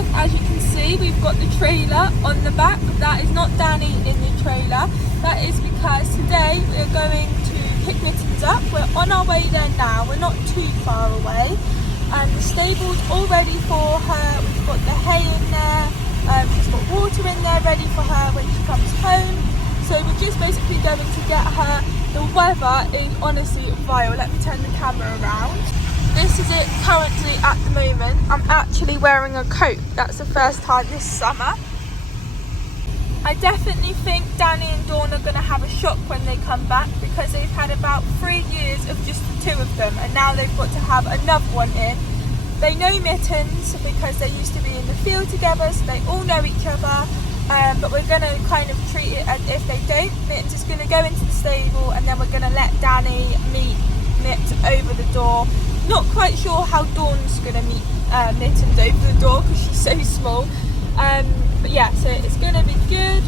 vlog. As you can see, we've got the trailer on the back. That is not Danny in the trailer. That is because today we're going to pick Mittens up. We're on our way there now. We're not too far away. And the stable's all ready for her. We've got the hay in there. She's got water in there ready for her when she comes home. So we're just basically going to get her. The weather is honestly vile. Let me turn the camera around. This is it currently at the moment. I'm actually wearing a coat. That's the first time this summer. I definitely think Danny and Dawn are going to have a shock when they come back, because they've had about 3 years of just the two of them, and now they've got to have another one in. They know Mittens because they used to be in the field together, so they all know each other. But we're going to kind of treat it as if they don't. Mittens is going to go into the stable, and then we're going to let Danny meet Mitt over the door. Not quite sure how Dawn's going to meet Mittens over the door because she's so small. But yeah, so it's going to be good.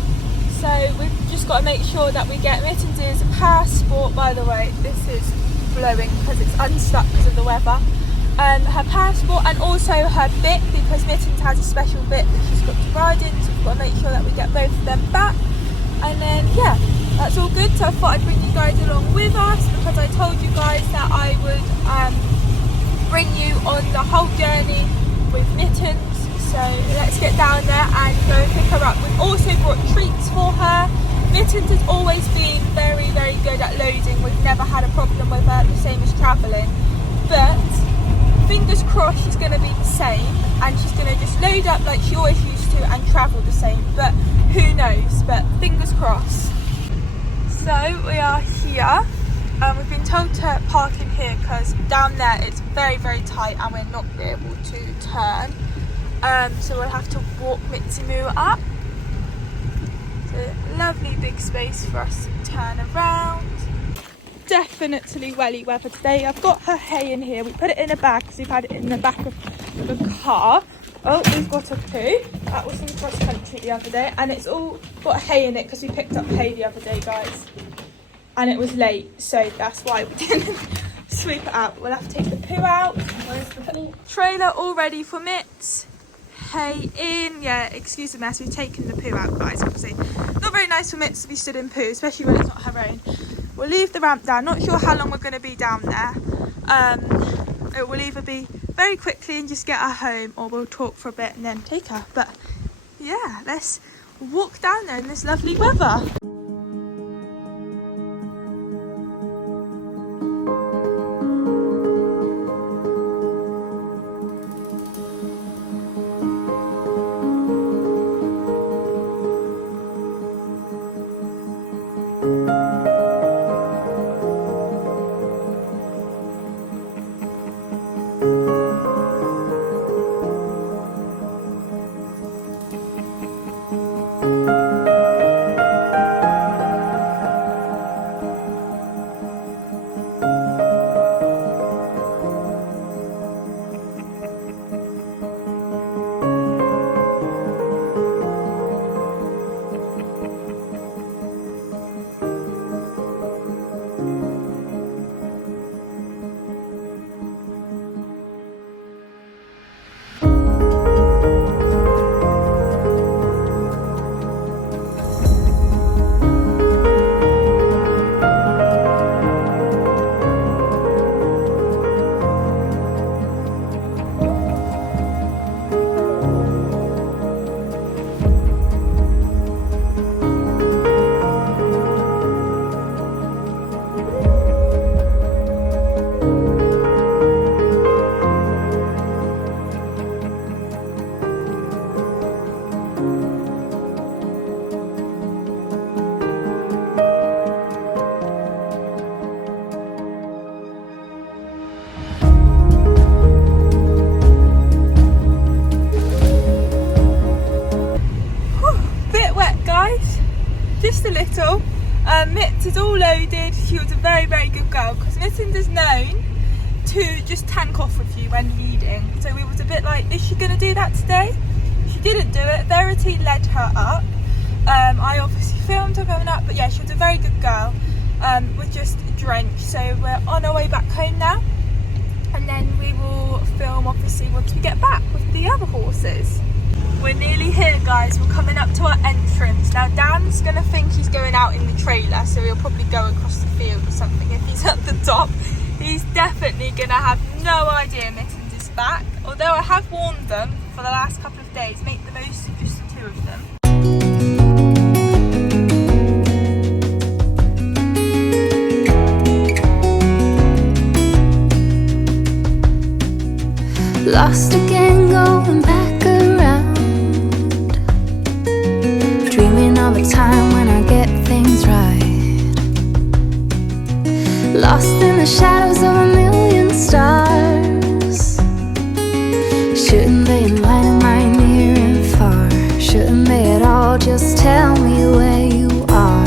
So we've just got to make sure that we get Mittens' passport. By the way, this is blowing because it's unstuck because of the weather. Her passport and also her bit, because Mittens has a special bit that she's got to ride in, so we've got to make sure that we get both of them back. And then yeah, that's all good. So I thought I'd bring you guys along with us, because I told you guys that I would bring you on the whole journey with Mittens. So let's get down there and go pick her up. We've also brought treats for her. Mittens has always been very, very good at loading. We've never had a problem with her, the same as travelling. But fingers crossed she's going to be the same, and she's going to just load up like she always used to and travel the same. But who knows? But fingers crossed. So we are here. We've been told to park in here because down there it's very, very tight and we're not able to turn. So we'll have to walk Mitzi Moo up. It's a lovely big space for us to turn around. Definitely welly weather today. I've got her hay in here. We put it in a bag because we've had it in the back of the car. Oh, we've got a poo. That was from cross country the other day, and it's all got hay in it because we picked up hay the other day, guys. And it was late, so that's why we didn't sweep it out. We'll have to take the poo out. Where's the trailer all ready for Mitts? Hay in. Yeah, excuse the mess. We've taken the poo out, guys. Obviously, not very nice for Mitts to be stood in poo, especially when it's not her own. We'll leave the ramp down. Not sure how long we're going to be down there. It will either be very quickly and just get her home, or we'll talk for a bit and then take her. But yeah, let's walk down there in this lovely weather. Just a little. Mitts is all loaded. She was a very, very good girl, because Mittens is known to just tank off with you when leading. So we was a bit like, is she going to do that today? She didn't do it. Verity led her up. I obviously filmed her going up, but yeah, she was a very good girl. We're just drenched, so we're on our way back home now, and then we will film obviously once we get back with the other horses. We're nearly here, guys. We're coming up to our entrance. Now, Dan's going to think he's going out in the trailer, so he'll probably go across the field or something if he's at the top. He's definitely going to have no idea Mittens is back. Although I have warned them for the last couple of days, make the most of just the two of them. Lost again, going back around, dreaming of a time when I get things right. Lost in the shadows of a million stars. Shouldn't they enlighten my near and far? Shouldn't they at all just tell me where you are?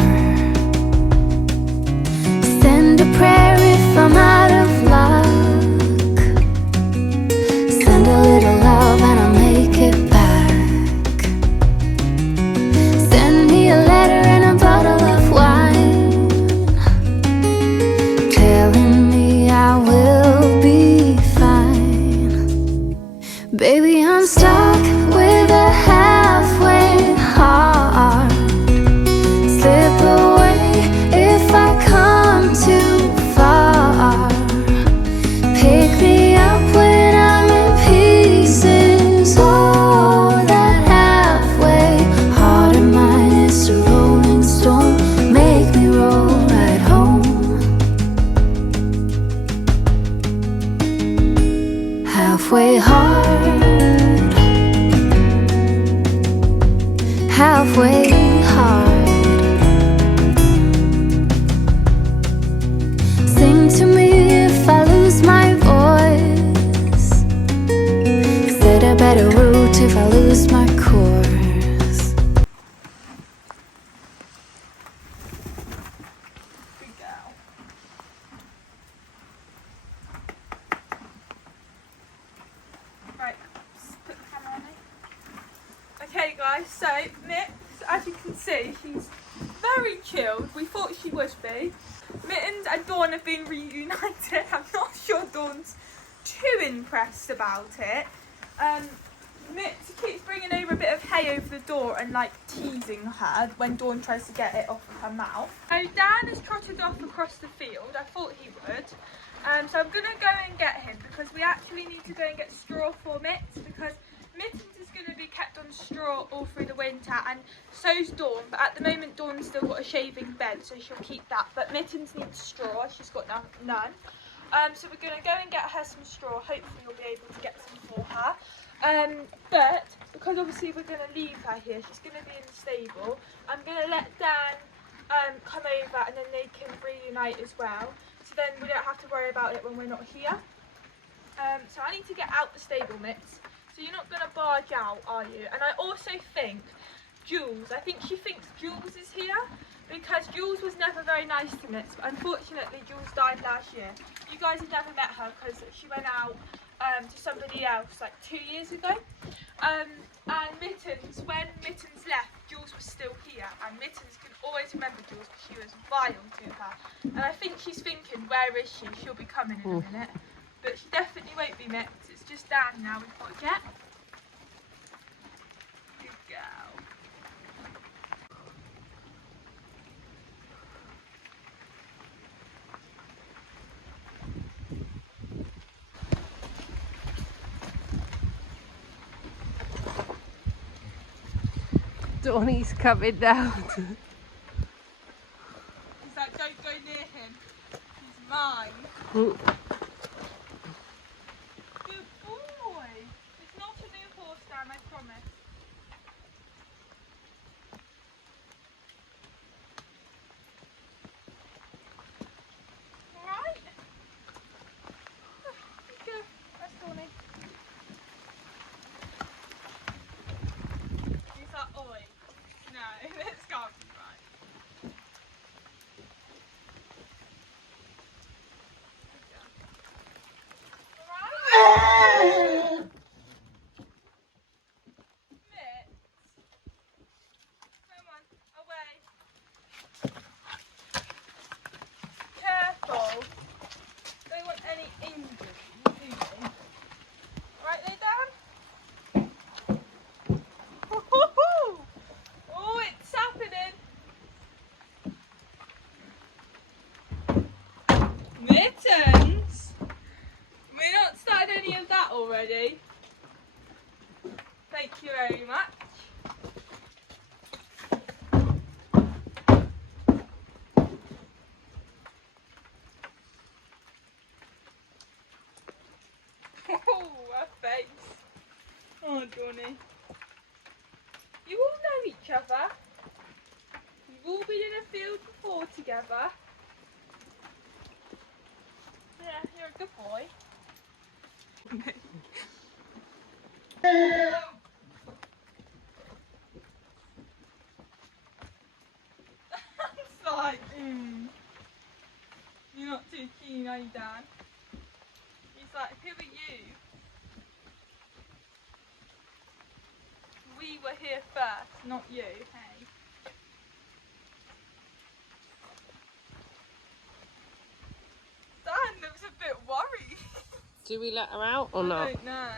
Send a prayer if I'm out of luck. Send a little love and I'll make it back. Send me a letter and a bottle of wine, telling me I will be fine. Baby, I'm stuck with a halfway heart. Slip away if I come too far. Pick me up when I'm in pieces. Oh, that halfway heart of mine is a rolling stone. Make me roll right home. Halfway hard, halfway hard. Sing to me if I lose my voice. Set a better route if I lose my course. Good girl. Right, just put the camera on me. Okay, guys, so Mix, as you can see, she's very chilled. We thought she would be. Mittens and Dawn have been reunited. I'm not sure Dawn's too impressed about it. Mitz keeps bringing over a bit of hay over the door and like teasing her when Dawn tries to get it off of her mouth. So Dan has trotted off across the field. I thought he would. So I'm going to go and get him because we actually need to go and get straw for Mitz because Mittens is going to be kept on straw all through the winter and so's Dawn, but at the moment Dawn's still got a shaving bed, so she'll keep that, but Mittens needs straw. She's got none. So we're going to go and get her some straw. Hopefully we'll be able to get some for her. But because obviously we're going to leave her here, she's going to be in the stable. I'm going to let Dan come over and then they can reunite as well. So then we don't have to worry about it when we're not here. So I need to get out the stable, Mitts. So you're not going to barge out, are you? And I also think Jules, I think she thinks Jules is here because Jules was never very nice to Mitts. But unfortunately, Jules died last year. You guys have never met her because she went out to somebody else like 2 years ago. And Mittens, when Mittens left, Jules was still here. And Mittens can always remember Jules because she was vile to her. And I think she's thinking, where is she? She'll be coming in a minute. But she definitely won't be Mitts. It's just Dan now we've got Jet. Good girl. Donnie's coming down. He's like, don't go near him. He's mine. Good boy. It's not a new horse, Dan, I promise. Alright? Let's go. That's Donnie. He's like, oi. No, this can't be right. Good girl. already. Thank you very much. Oh, her face. Oh, Johnny. You all know each other. You've all been in a field before together. Yeah, you're a good boy. It's like, you're not too keen, are you, Dan? He's like, who are you? We were here first, not you, hey? Dan looks a bit worried. Do we let her out or I not? don't know.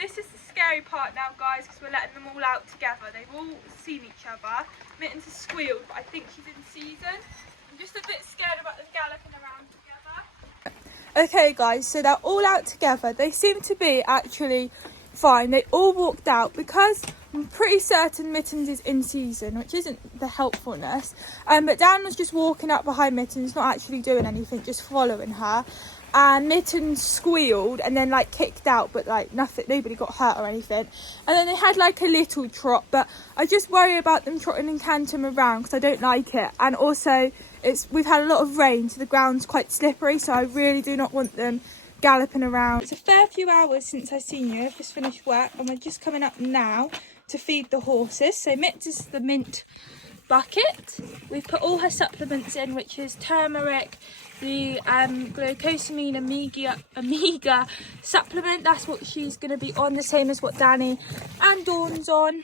This is the scary part now, guys, because we're letting them all out together. They've all seen each other. Mittens has squealed, but I think she's in season. I'm just a bit scared about them galloping around together. Okay, guys, so they're all out together. They seem to be actually fine. They all walked out because I'm pretty certain Mittens is in season, which isn't the helpfulness. But Dan was just walking up behind Mittens, not actually doing anything, just following her. And Mittens squealed and then like kicked out, but like nothing, nobody got hurt or anything. And then they had like a little trot, but I just worry about them trotting and cantering around because I don't like it. And also we've had a lot of rain, so the ground's quite slippery, so I really do not want them galloping around. It's a fair few hours since I've seen you. I've just finished work and we're just coming up now to feed the horses. So Mittens is the mint bucket. We've put all her supplements in, which is turmeric, the glucosamine omega supplement. That's what she's going to be on, the same as what Danny and Dawn's on.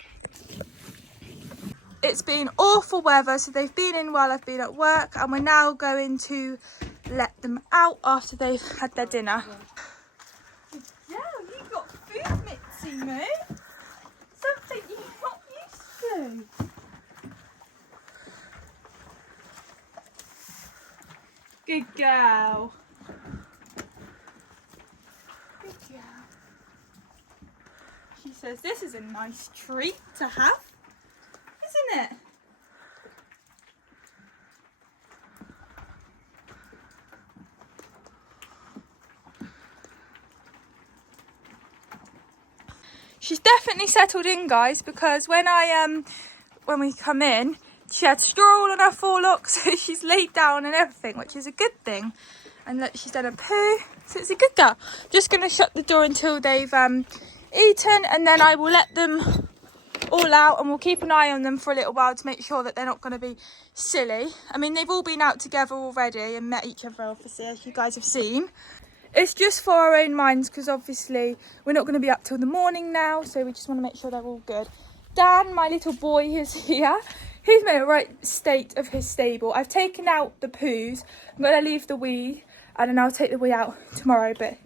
It's been awful weather, so they've been in while I've been at work, and we're now going to let them out after they've had their dinner. Yeah, you got food, Mitzi, mate. Something you're not used to. Good girl. Good girl. She says this is a nice treat to have, isn't it? She's definitely settled in, guys, because when we come in, she had straw all on her forelocks, so she's laid down and everything, which is a good thing. And look, she's done a poo, so it's a good girl. Just going to shut the door until they've eaten, and then I will let them all out, and we'll keep an eye on them for a little while to make sure that they're not going to be silly. I mean, they've all been out together already and met each other, obviously, as you guys have seen. It's just for our own minds, because obviously we're not going to be up till the morning now, so we just want to make sure they're all good. Dan, my little boy, is here. He's made a right state of his stable. I've taken out the poos. I'm going to leave the wee, and then I'll take the wee out tomorrow, but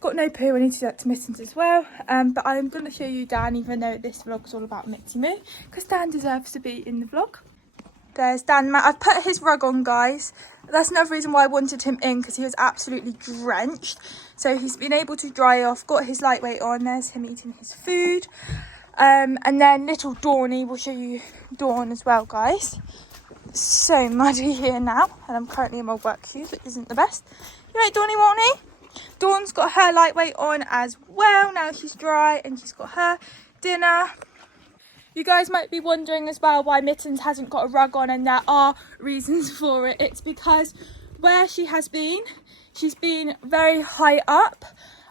got no poo. I need to do that to Mittens as well. But I'm going to show you Dan, even though this vlog's all about Mitzi Moo, because Dan deserves to be in the vlog. There's Dan. I've put his rug on, guys. That's another reason why I wanted him in, because he was absolutely drenched. So he's been able to dry off, got his lightweight on. There's him eating his food. And then little Dawny, we'll show you Dawn as well, guys. It's so muddy here now, and I'm currently in my work shoes, which isn't the best. You right, Dawny, Warney? Dawn's got her lightweight on as well. Now she's dry and she's got her dinner. You guys might be wondering as well why Mittens hasn't got a rug on, and there are reasons for it. It's because where she has been, she's been very high up.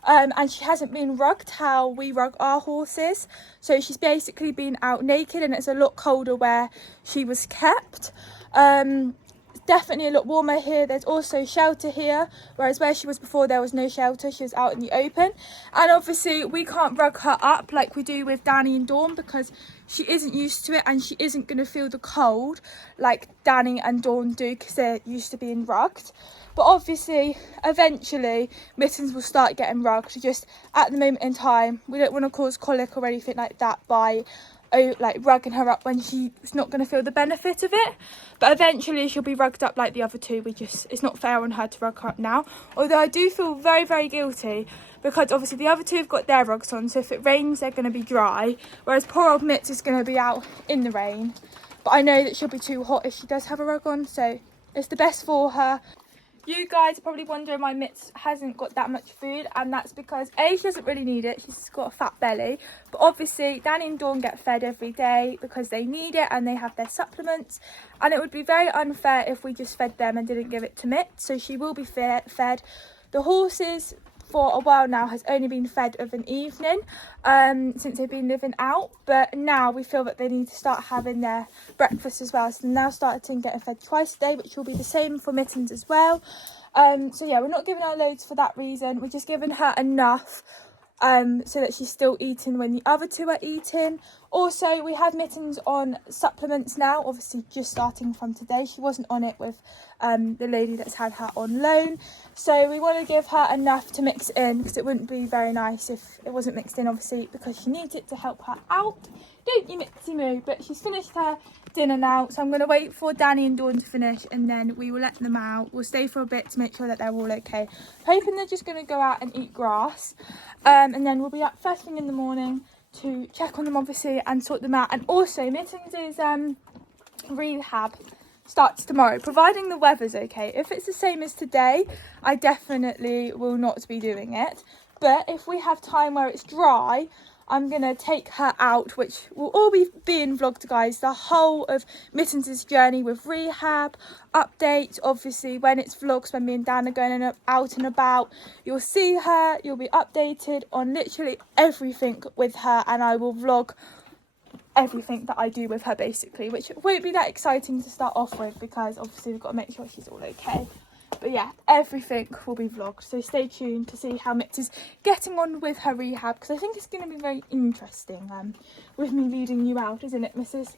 And she hasn't been rugged how we rug our horses, so she's basically been out naked, and it's a lot colder where she was kept. Definitely a lot warmer here. There's also shelter here, whereas where she was before there was no shelter. She was out in the open, and obviously we can't rug her up like we do with Danny and Dawn, because she isn't used to it, and she isn't going to feel the cold like Danny and Dawn do, because they're used to being rugged. But obviously, eventually, Mittens will start getting rugged. Just at the moment in time, we don't want to cause colic or anything like that by like rugging her up when she's not going to feel the benefit of it. But eventually she'll be rugged up like the other two. It's not fair on her to rug her up now. Although I do feel very, very guilty because obviously the other two have got their rugs on, so if it rains they're going to be dry, whereas poor old Mitts is going to be out in the rain. But I know that she'll be too hot if she does have a rug on, so it's the best for her. You guys are probably wondering why Mitts hasn't got that much food, and that's because A, she doesn't really need it, she's got a fat belly, but obviously Danny and Dawn get fed every day because they need it and they have their supplements, and it would be very unfair if we just fed them and didn't give it to Mitts, so she will be fed. The horses for a while now has only been fed of an evening since they've been living out, but now we feel that they need to start having their breakfast as well, so they're now starting getting fed twice a day, which will be the same for Mittens as well. So yeah, we're not giving her loads for that reason, we're just giving her enough so that she's still eating when the other two are eating. Also, we have Mittens on supplements now, obviously just starting from today. She wasn't on it with the lady that's had her on loan, so we want to give her enough to mix in, because it wouldn't be very nice if it wasn't mixed in, obviously, because she needs it to help her out, don't you, Mitzi Moo? But she's finished her dinner now, so I'm going to wait for Danny and Dawn to finish, and then we will let them out. We'll stay for a bit to make sure that they're all okay. Hoping they're just going to go out and eat grass, and then we'll be up first thing in the morning to check on them, obviously, and sort them out. And also Mittens' rehab starts tomorrow, providing the weather's okay. If it's the same as today, I definitely will not be doing it, but if we have time where it's dry, I'm going to take her out, which will all be being vlogged, guys. The whole of Mittens' journey with rehab, updates, obviously, when it's vlogs, when me and Dan are going out and about. You'll see her, you'll be updated on literally everything with her, and I will vlog everything that I do with her, basically, which won't be that exciting to start off with, because obviously we've got to make sure she's all okay. But yeah, everything will be vlogged, so stay tuned to see how Mitz is getting on with her rehab, because I think it's going to be very interesting with me leading you out, isn't it, Mrs?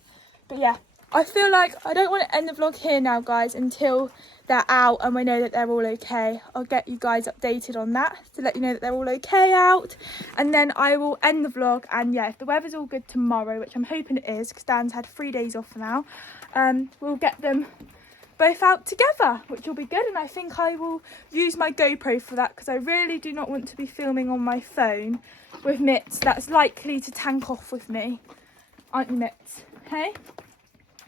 But yeah, I feel like I don't want to end the vlog here now, guys, until they're out and we know that they're all okay. I'll get you guys updated on that to let you know that they're all okay out, and then I will end the vlog. And yeah, if the weather's all good tomorrow, which I'm hoping it is, because Dan's had 3 days off now, we'll get them both out together, which will be good. And I think I will use my GoPro for that, because I really do not want to be filming on my phone with Mitz. That's likely to tank off with me, aren't you, Mitz? Hey?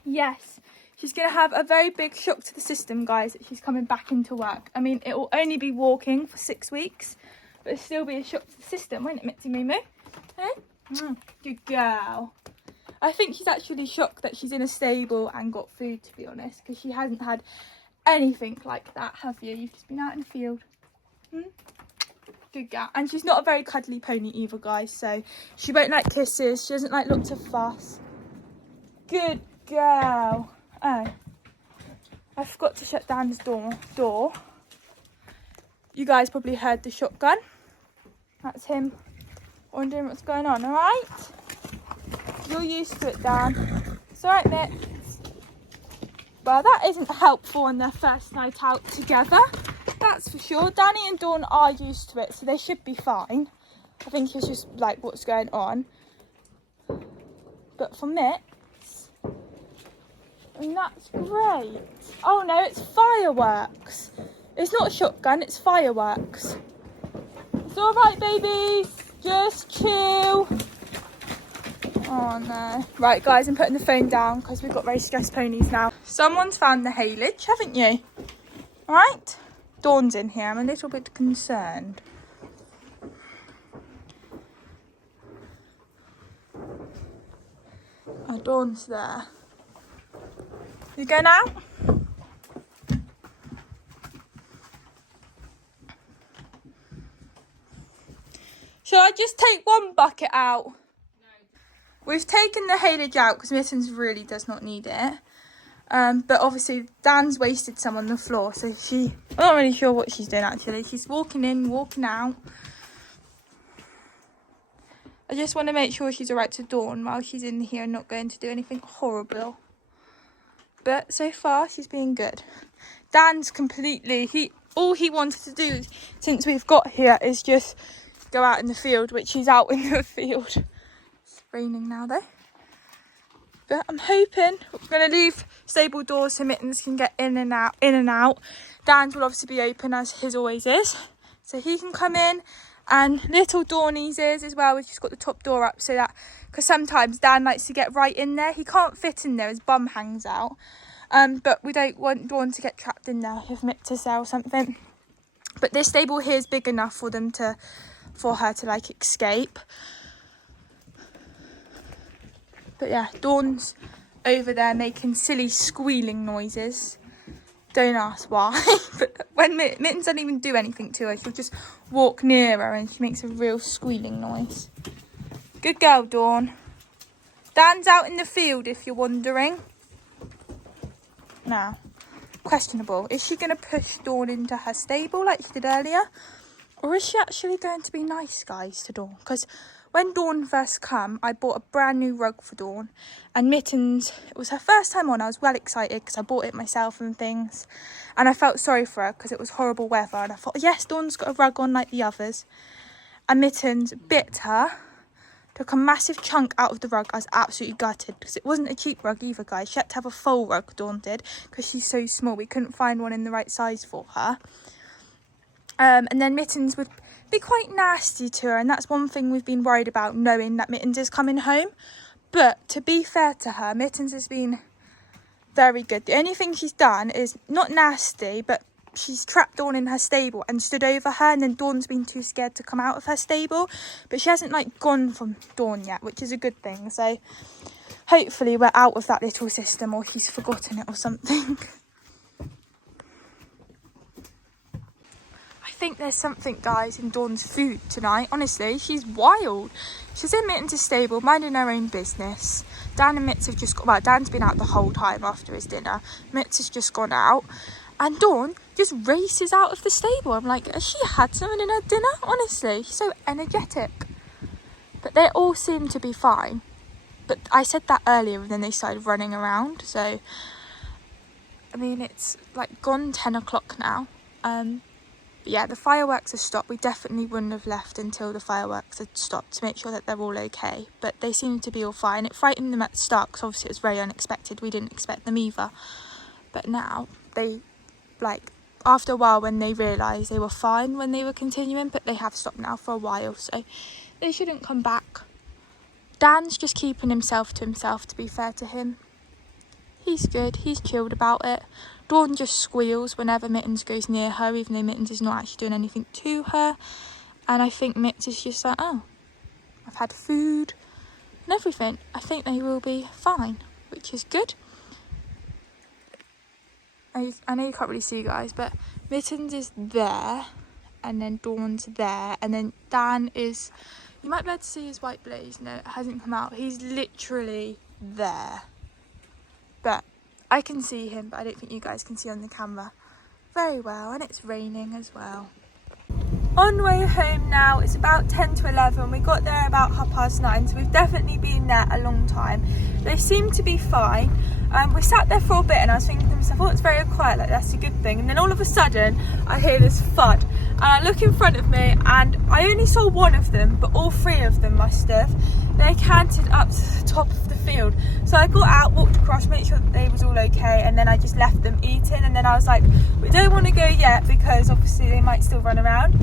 Yes, she's going to have a very big shock to the system, guys, that she's coming back into work. I mean, it will only be walking for 6 weeks, but it'll still be a shock to the system, won't it, Mitzi Moo Moo? Hey? Good girl. I think she's actually shocked that she's in a stable and got food, to be honest, because she hasn't had anything like that, have you? You've just been out in the field. Good girl. And she's not a very cuddly pony either, guys, so she won't like kisses. She doesn't like lots of fuss. Good girl. Oh, I forgot to shut Dan's door. You guys probably heard the shotgun. That's him wondering what's going on, all right? You're used to it, Dan. It's alright, Mitz. Well, that isn't helpful on their first night out together, that's for sure. Danny and Dawn are used to it, so they should be fine. I think it's just like what's going on. But for Mitz, and that's great. Oh no, it's fireworks. It's not a shotgun, it's fireworks. It's alright, babies. Just chill. Oh no. Right, guys, I'm putting the phone down because we've got very stressed ponies now. Someone's found the haylage, haven't you? Alright? Dawn's in here. I'm a little bit concerned. Oh, Dawn's there. You going out? Shall I just take one bucket out? We've taken the haylage out because Mittens really does not need it. But obviously Dan's wasted some on the floor, so I'm not really sure what she's doing actually. She's walking in, walking out. I just want to make sure she's alright to Dawn while she's in here and not going to do anything horrible. But so far she's being good. Dan's completely, all he wanted to do since we've got here is just go out in the field, which he's out in the field. Raining now though. But I'm hoping we're going to leave stable doors so Mittens can get in and out. Dan's will obviously be open as his always is. So he can come in, and little Dawnie's is as well. We've just got the top door up so that, because sometimes Dan likes to get right in there. He can't fit in there, his bum hangs out. But we don't want Dawn to get trapped in there if Mittens is there or something. But this stable here is big enough for her to like escape. But yeah, Dawn's over there making silly squealing noises. Don't ask why. But when Mittens doesn't even do anything to her, she'll just walk near her and she makes a real squealing noise. Good girl, Dawn. Dan's out in the field if you're wondering. Now, questionable. Is she going to push Dawn into her stable like she did earlier? Or is she actually going to be nice, guys, to Dawn? Because when Dawn first came, I bought a brand new rug for Dawn. And Mittens, it was her first time on. I was well excited because I bought it myself and things. And I felt sorry for her because it was horrible weather. And I thought, yes, Dawn's got a rug on like the others. And Mittens bit her, took a massive chunk out of the rug. I was absolutely gutted because it wasn't a cheap rug either, guys. She had to have a full rug, Dawn did, because she's so small. We couldn't find one in the right size for her. And then Mittens would be quite nasty to her, and that's one thing we've been worried about, knowing that Mittens is coming home. But to be fair to her, Mittens has been very good. The only thing she's done is not nasty, but she's trapped Dawn in her stable and stood over her, and then Dawn's been too scared to come out of her stable. But she hasn't like gone from Dawn yet, which is a good thing. So hopefully we're out of that little system, or she's forgotten it or something. I think there's something, guys, in Dawn's food tonight. Honestly, she's wild. She's in Mittens' stable, minding her own business. Dan and Mitts have just got, well, Dan's been out the whole time after his dinner. Mitts has just gone out. And Dawn just races out of the stable. I'm like, has she had something in her dinner? Honestly, she's so energetic. But they all seem to be fine. But I said that earlier and then they started running around. So, I mean, it's like gone 10 o'clock now. But yeah, the fireworks have stopped. We definitely wouldn't have left until the fireworks had stopped to make sure that they're all okay. But they seem to be all fine. It frightened them at the start because obviously it was very unexpected. We didn't expect them either. But now, they, like, after a while when they realised they were fine when they were continuing, but they have stopped now for a while. So they shouldn't come back. Dan's just keeping himself to himself, to be fair to him. He's good. He's chilled about it. Dawn just squeals whenever Mittens goes near her, even though Mittens is not actually doing anything to her. And I think Mitts is just like, oh, I've had food and everything. I think they will be fine, which is good. I know you can't really see, guys, but Mittens is there, and then Dawn's there, and then Dan is, you might be able to see his white blaze. No, it hasn't come out. He's literally there. But I can see him, but I don't think you guys can see on the camera very well, and it's raining as well. On way home now, it's about 10 to 11. We got there about 9:30, so we've definitely been there a long time. They seem to be fine. We sat there for a bit and I was thinking to myself, oh, it's very quiet, like that's a good thing. And then all of a sudden I hear this thud, and I look in front of me and I only saw one of them, but all three of them must have. They cantered up to the top of the field. So I got out, walked across, made sure that they was all okay, and then I just left them eating. And then I was like, we don't want to go yet because obviously they might still run around.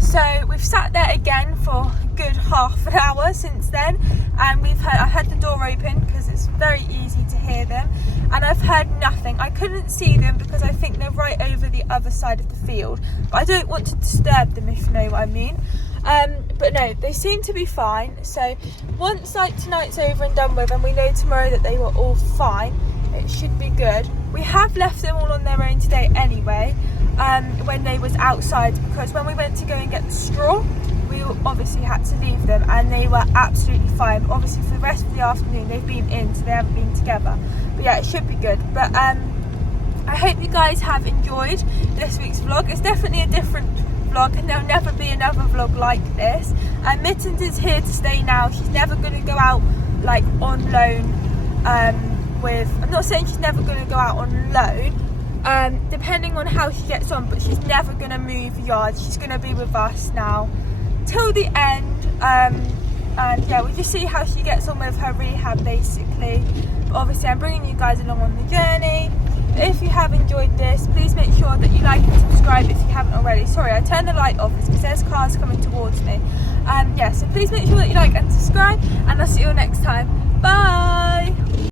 So we've sat there again for a good half an hour since then, and I had the door open because it's very easy to hear them, and I've heard nothing. I couldn't see them because I think they're right over the other side of the field, but I don't want to disturb them, if you know what I mean. But no, they seem to be fine. So once like tonight's over and done with and we know tomorrow that they were all fine, it should be good. We have left them all on their own today anyway, when they was outside, because when we went to go and get the straw, we obviously had to leave them, and they were absolutely fine. But obviously for the rest of the afternoon they've been in, so they haven't been together. But yeah, it should be good. But I hope you guys have enjoyed this week's vlog. It's definitely a different vlog, and there'll never be another vlog like this. And Mittens is here to stay now. She's never going to go out like on loan I'm not saying she's never going to go out on loan, depending on how she gets on, but she's never going to move yards. She's going to be with us now till the end. And yeah, yeah, we'll just see how she gets on with her rehab basically. But obviously I'm bringing you guys along on the journey. If you have enjoyed this, please make sure that you like and subscribe if you haven't already. Sorry, I turned the light off because there's cars coming towards me. Yeah, so please make sure that you like and subscribe, and I'll see you all next time. Bye!